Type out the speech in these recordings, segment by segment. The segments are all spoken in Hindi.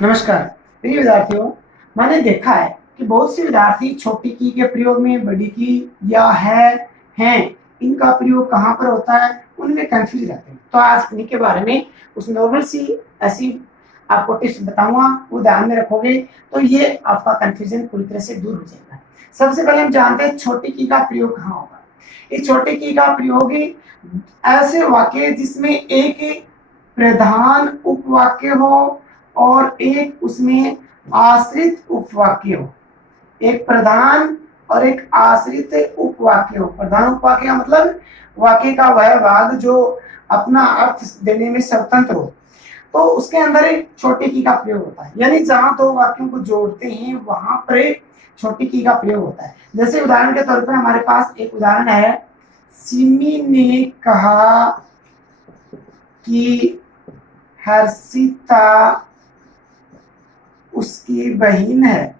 नमस्कार प्रिय विद्यार्थियों। मैंने देखा है कि बहुत से विद्यार्थी छोटी की के प्रयोग में बड़ी की या है हैं इनका प्रयोग कहाँ पर होता है उनमें कंफ्यूज रहते हैं। तो आज इन्हीं के बारे में कुछ नॉर्मल सी ऐसी आपको टिप्स बताऊंगा, वो ध्यान में रखोगे तो ये आपका कंफ्यूजन पूरी तरह से दूर हो जाएगा। सबसे पहले हम जानते हैं छोटी की का प्रयोग कहाँ होगा। इस छोटी की का प्रयोग ऐसे वाक्य जिसमें एक प्रधान उपवाक्य हो और एक उसमें आश्रित उपवाक्य हो। एक प्रधान और एक आश्रित उपवाक्य हो। प्रधान उपवाक्य का मतलब वाक्य का वह भाग जो अपना अर्थ देने में स्वतंत्र हो, तो उसके अंदर एक छोटी की का प्रयोग होता है। यानी जहां दो वाक्यों को जोड़ते हैं वहां पर एक छोटी की का प्रयोग होता है। जैसे उदाहरण के तौर पर हमारे पास एक उदाहरण है, सिमी ने कहा कि हर्षिता उसकी बहन है।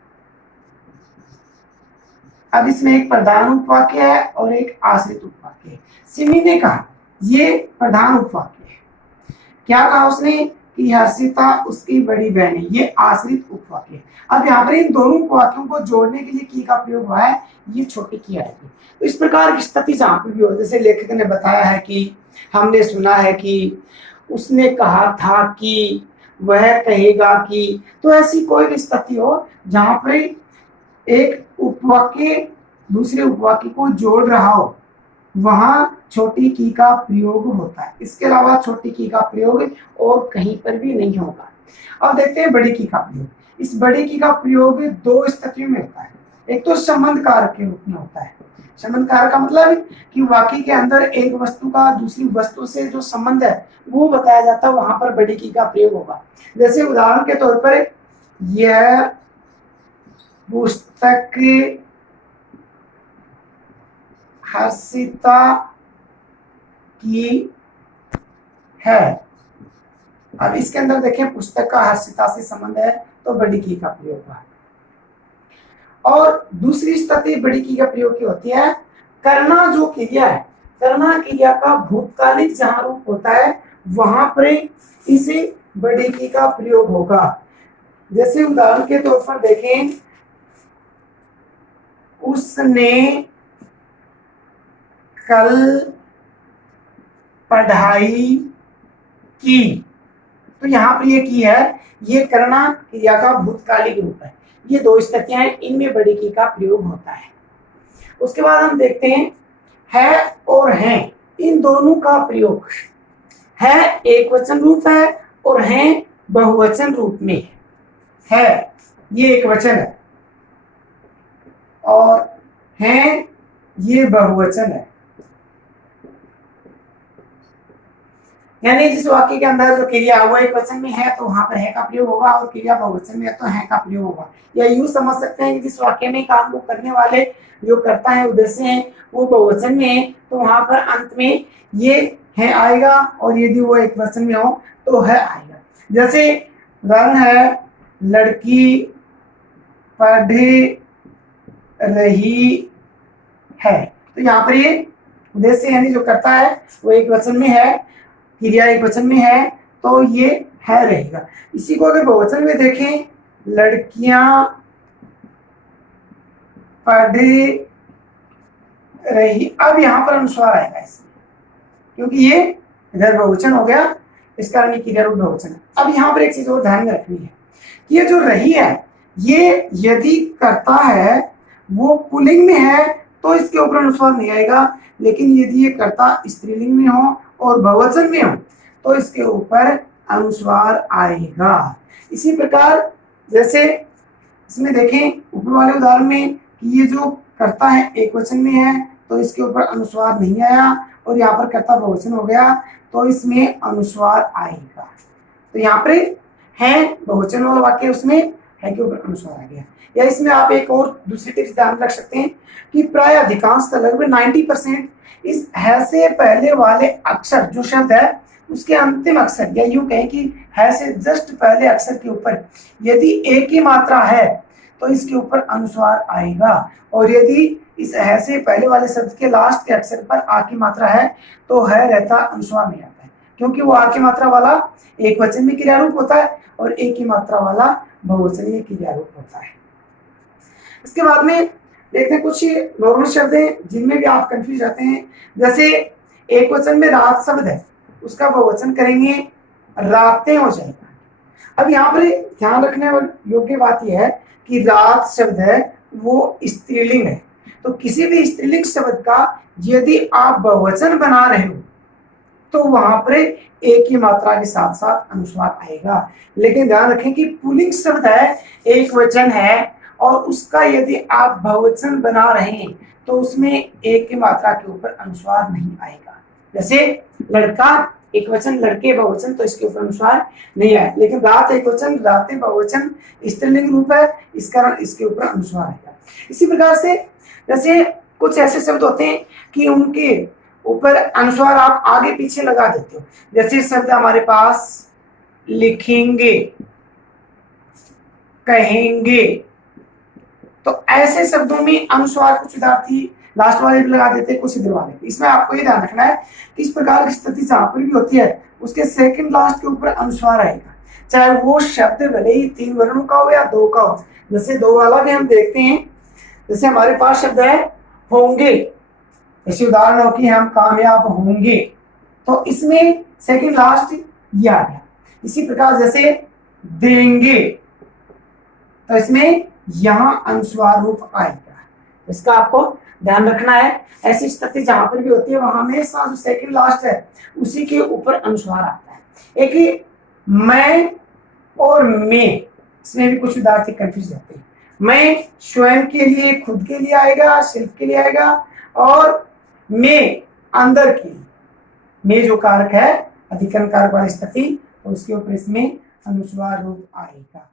अब इसमें एक प्रधान उपवाक्य है और एक आश्रित उपवाक्य है। सिमी ने कहा, ये प्रधान उपवाक्य है। क्या कहा उसने कि हर्षिता उसकी बड़ी बहन है, ये आश्रित उपवाक्य है। अब यहाँ पर इन दोनों उपवाक्यों को जोड़ने के लिए की का प्रयोग हुआ है, ये छोटी की आएगी। तो इस प्रकार की स्थिति जहां पर भी हो, जैसे लेखक ने बताया है कि हमने सुना है कि, उसने कहा था कि, वह कहेगा कि, तो ऐसी कोई भी स्थिति हो जहां पर एक उपवाक्य दूसरे उपवाक्य को जोड़ रहा हो, वहां छोटी की का प्रयोग होता है। इसके अलावा छोटी की का प्रयोग और कहीं पर भी नहीं होगा। अब देखते हैं बड़ी की का प्रयोग। इस बड़ी की का प्रयोग दो स्थितियों में होता है। एक तो संबंध कारक के रूप में होता है। संबंध कारक का मतलब कि वाक्य के अंदर एक वस्तु का दूसरी वस्तु से जो संबंध है वो बताया जाता है, वहां पर बड़ी की का प्रयोग होगा। जैसे उदाहरण के तौर पर, यह पुस्तक हर्षिता की है। अब इसके अंदर देखें, पुस्तक का हर्षिता से संबंध है तो बड़ी की का प्रयोग हुआ। और दूसरी स्थिति बड़ी की का प्रयोग की होती है, करना जो क्रिया है, करना क्रिया का भूतकालिक जहां रूप होता है वहां पर इसे बड़ी की का प्रयोग होगा। जैसे उदाहरण के तौर पर देखें, उसने कल पढ़ाई की। तो यहां पर ये की है, ये करना क्रिया का भूतकालिक रूप है। ये दो स्थितियां हैं, इनमें बड़ी की का प्रयोग होता है। उसके बाद हम देखते हैं है और हैं, इन दोनों का प्रयोग। है एक वचन रूप है और हैं बहुवचन रूप में है। ये एक वचन है और हैं ये बहुवचन है। यानी जिस वाक्य के अंदर जो क्रिया वो एक वचन में है तो वहां पर है का प्रयोग होगा, और क्रिया बहुवचन में है तो है का प्रयोग होगा। या यूं समझ सकते हैं कि जिस वाक्य में काम को करने वाले जो करता है उद्देश्य है वो बहुवचन में है तो वहां पर अंत में ये है आएगा, और यदि वो एक वचन में हो तो है आएगा। जैसे उदाहरण है, लड़की पढ़ रही है। तो यहाँ पर ये उद्देश्य यानी जो करता है वो एक वचन में है, क्रिया एक वचन में है तो ये है रहेगा। इसी को अगर बहुवचन में देखें, लड़कियां पढ़ रही, अब यहां पर अनुस्वार आएगा इसमें, क्योंकि ये इधर बहुवचन हो गया, इस कारण ये क्रिया रूप बहुवचन है। अब यहां पर एक चीज और ध्यान में रखनी है, ये जो रही है ये यदि करता है वो पुल्लिंग में है तो इसके ऊपर अनुस्वार नहीं आएगा, लेकिन यदि ये कर्ता स्त्रीलिंग में हो और बहुवचन में हो तो इसके ऊपर अनुस्वार आएगा। इसी प्रकार जैसे इसमें देखें ऊपर वाले उदाहरण में कि ये जो कर्ता है एक वचन में है तो इसके ऊपर अनुस्वार नहीं आया, और यहाँ पर कर्ता बहुवचन हो गया तो इसमें अनुस्वार आएगा। तो यहाँ पर है बहुवचन वाला वाक्य, उसमें है के ऊपर अनुस्वार आ गया। या इसमें आप एक और दूसरी टिप्स ध्यान रख सकते हैं कि प्राय अधिकांश लगभग 90% इस है से पहले वाले अक्षर जो शब्द है उसके अंतिम अक्षर, या यूं कहें कि है से जस्ट पहले अक्षर के ऊपर यदि एक ही मात्रा है तो इसके ऊपर अनुस्वार आएगा, और यदि इस है से पहले वाले शब्द के लास्ट के अक्षर पर आ की मात्रा है तो है रहता अनुस्वार नहीं आता है। क्योंकि वो आ की मात्रा वाला एक वचन में क्रिया रूप होता है और एक की मात्रा वाला बहुवचन में क्रिया रूप होता है। इसके बाद में देखते हैं कुछ नॉर्मल शब्द हैं जिनमें भी आप कंफ्यूज रहते हैं। जैसे एक वचन में रात शब्द है, उसका बहुवचन करेंगे रातें हो जाएगा। अब यहाँ पर ध्यान रखने योग्य बात यह है कि रात शब्द है वो स्त्रीलिंग है, तो किसी भी स्त्रीलिंग शब्द का यदि आप बहुवचन बना रहे हो तो वहां पर एक ही मात्रा के साथ साथ अनुस्वार आएगा। लेकिन ध्यान रखें कि पुल्लिंग शब्द है, एक वचन है और उसका यदि आप बहुवचन बना रहे हैं तो उसमें एक की मात्रा के ऊपर अनुस्वार नहीं आएगा। जैसे लड़का एक वचन, लड़के बहुवचन, तो इसके ऊपर अनुस्वार नहीं आए। लेकिन रात एक वचन, रातें बहुवचन, स्त्रीलिंग रूप है, इस कारण इसके ऊपर अनुस्वार आएगा। इसी प्रकार से जैसे कुछ ऐसे शब्द होते हैं कि उनके ऊपर अनुस्वार आप आगे पीछे लगा देते हो। जैसे शब्द हमारे पास लिखेंगे, कहेंगे, तो ऐसे शब्दों में अनुस्वार कुछ विद्यार्थी लास्ट वाले भी लगा देते हैं, कुछ इधर वाले। इसमें आपको ये ध्यान रखना है कि इस प्रकार की स्थिति जहां पर भी होती है उसके सेकंड लास्ट के ऊपर अनुस्वार आएगा, चाहे वो शब्द भले ही 3 वर्णों का हो या 2 का हो। जैसे 2 वाला भी हम देखते हैं, जैसे हमारे पास शब्द है होंगे, ऐसे उदाहरण हो कि हम कामयाब होंगे, तो इसमें सेकंड लास्ट ये आ गया। इसी प्रकार जैसे देंगे, तो इसमें यहां अनुस्वार रूप आएगा। इसका आपको ध्यान रखना है। ऐसी स्थिति जहां पर भी होती है वहां हमेशा जो सेकंड लास्ट है उसी के ऊपर अनुस्वार आता है। एक ही मैं और मैं, इसमें भी कुछ विद्यार्थी कंफ्यूज रहते हैं। मैं स्वयं के लिए, खुद के लिए आएगा, शिल्प के लिए आएगा, और मैं अंदर के लिए। मैं जो कारक है अधिकरण कारक वाली स्थिति, तो उसके ऊपर इसमें अनुस्वार रूप आएगा।